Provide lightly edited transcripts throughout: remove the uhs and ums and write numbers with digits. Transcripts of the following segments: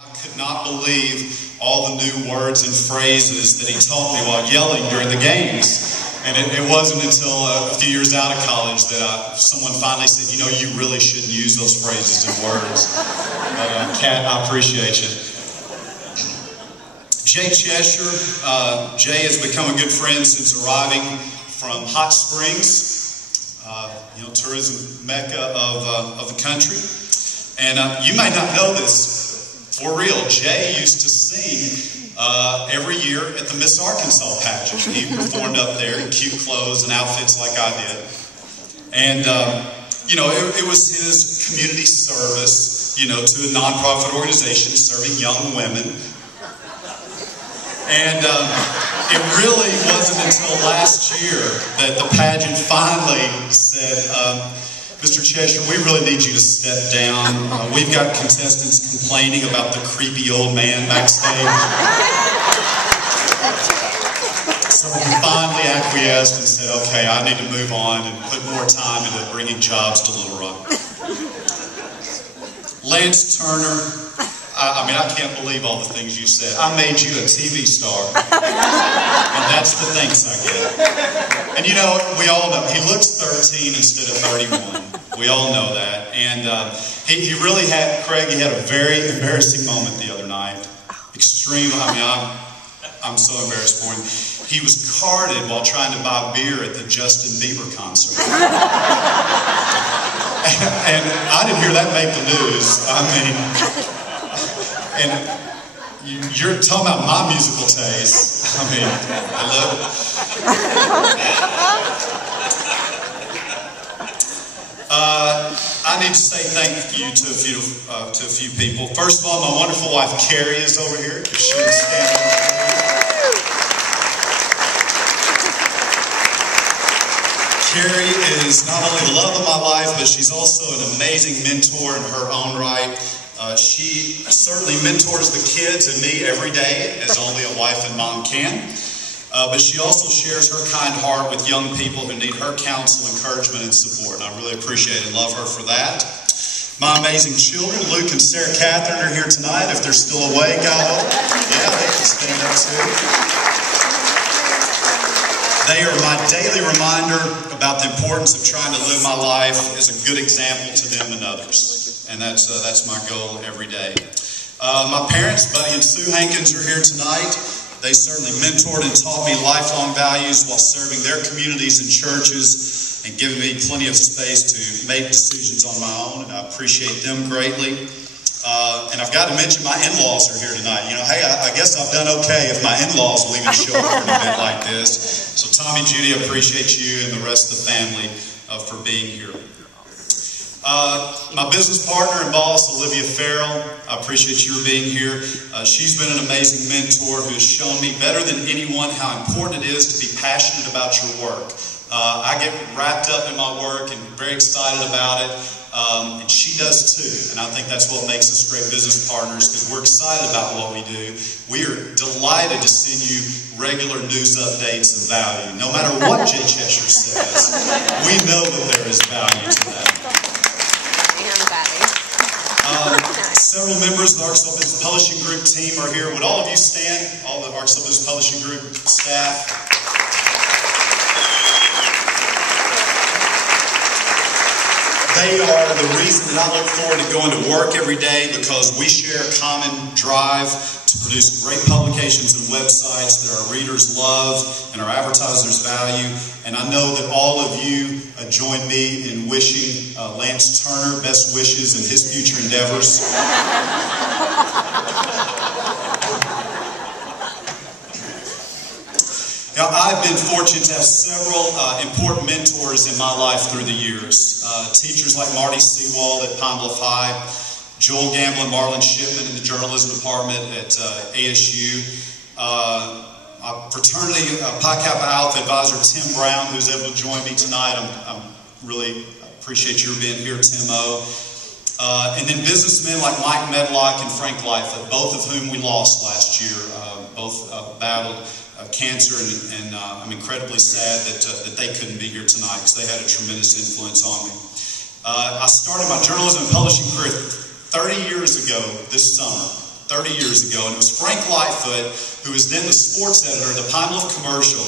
I could not believe all the new words and phrases that he taught me while yelling during the games. And it wasn't until a few years out of college that someone finally said, you know, you really shouldn't use those phrases and words. But Kat, I appreciate you. Jay Cheshire. Jay has become a good friend since arriving from Hot Springs, tourism mecca of the country. And you may not know this. For real, Jay used to sing every year at the Miss Arkansas pageant. He performed up there in cute clothes and outfits like I did. And, it was his community service, to a nonprofit organization serving young women. And it really wasn't until last year that the pageant finally said, Mr. Cheshire, we really need you to step down. We've got contestants complaining about the creepy old man backstage. So we finally acquiesced and said, okay, I need to move on and put more time into bringing jobs to Little Rock. Lance Turner, I can't believe all the things you said. I made you a TV star. And that's the thanks I get. And we all know, he looks 13 instead of 31. We all know that. And he really had, Craig, he had a very embarrassing moment the other night. I'm so embarrassed for him. He was carded while trying to buy beer at the Justin Bieber concert. And I didn't hear that make the news. And you're talking about my musical taste. Hello? I need to say thank you to a few people. First of all, my wonderful wife Carrie is over here. She was standing. Carrie is not only the love of my life, but she's also an amazing mentor in her own right. She certainly mentors the kids and me every day, as only a wife and mom can. But she also shares her kind heart with young people who need her counsel, encouragement, and support. And I really appreciate and love her for that. My amazing children, Luke and Sarah Catherine, are here tonight. If they're still awake, I hope. Yeah, they can stand up too. They are my daily reminder about the importance of trying to live my life as a good example to them and others. And that's my goal every day. My parents, Buddy and Sue Hankins, are here tonight. They certainly mentored and taught me lifelong values while serving their communities and churches and giving me plenty of space to make decisions on my own, and I appreciate them greatly. And I've got to mention my in-laws are here tonight. Hey, I guess I've done okay if my in-laws will even show up for an event like this. So Tommy, Judy, I appreciate you and the rest of the family for being here. My business partner and boss, Olivia Farrell, I appreciate your being here. She's been an amazing mentor who has shown me better than anyone how important it is to be passionate about your work. I get wrapped up in my work and very excited about it, and she does too. And I think that's what makes us great business partners, because we're excited about what we do. We are delighted to send you regular news updates of value. No matter what Jay Cheshire says, we know that there is value to that. Several members of the Arkansas Business Publishing Group team are here. Would all of you stand? All the Arkansas Business Publishing Group staff. They are the reason that I look forward to going to work every day, because we share a common drive to produce great publications and websites that our readers love and our advertisers value. And I know that all of you join me in wishing Lance Turner best wishes in his future endeavors. Now, I've been fortunate to have several important mentors in my life through the years. Teachers like Marty Seawald at Pine Bluff High, Joel Gamble and Marlon Shipman in the journalism department at ASU. Fraternity Pi Kappa Alpha advisor Tim Brown, who's able to join me tonight. I'm really appreciate your being here, Tim-O. And then businessmen like Mike Medlock and Frank Lightfoot, both of whom we lost last year. Both battled cancer, and I'm incredibly sad that they couldn't be here tonight, because they had a tremendous influence on me. I started my journalism and publishing career 30 years ago this summer. 30 years ago, and it was Frank Lightfoot, who was then the sports editor of the Pine Bluff Commercial,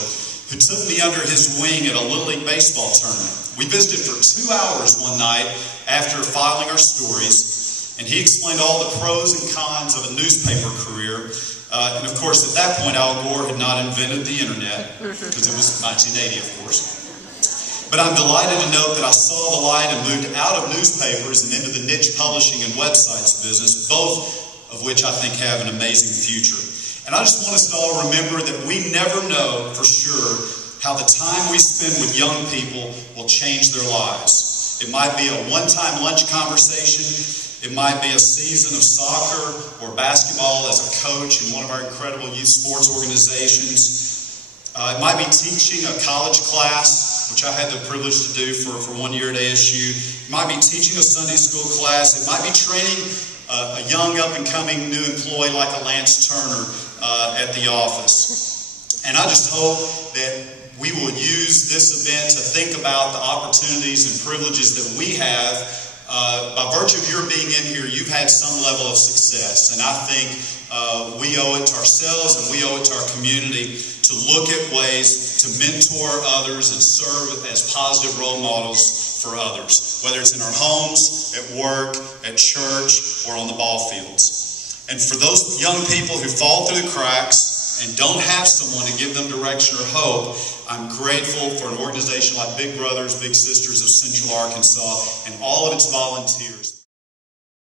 who took me under his wing at a Little League baseball tournament. We visited for 2 hours one night after filing our stories, and he explained all the pros and cons of a newspaper career. And of course, at that point, Al Gore had not invented the internet, because it was 1980, of course. But I'm delighted to note that I saw the light and moved out of newspapers and into the niche publishing and websites business, both of which I think have an amazing future. And I just want us to all remember that we never know for sure how the time we spend with young people will change their lives. It might be a one-time lunch conversation. It might be a season of soccer or basketball as a coach in one of our incredible youth sports organizations. It might be teaching a college class, which I had the privilege to do for 1 year at ASU. It might be teaching a Sunday school class. It might be training a young up-and-coming new employee like a Lance Turner at the office. And I just hope that we will use this event to think about the opportunities and privileges that we have. By virtue of your being in here, you've had some level of success. And I think we owe it to ourselves and we owe it to our community to look at ways to mentor others and serve as positive role models for others, whether it's in our homes, at work, at church, or on the ball fields. And for those young people who fall through the cracks and don't have someone to give them direction or hope, I'm grateful for an organization like Big Brothers Big Sisters of Central Arkansas and all of its volunteers.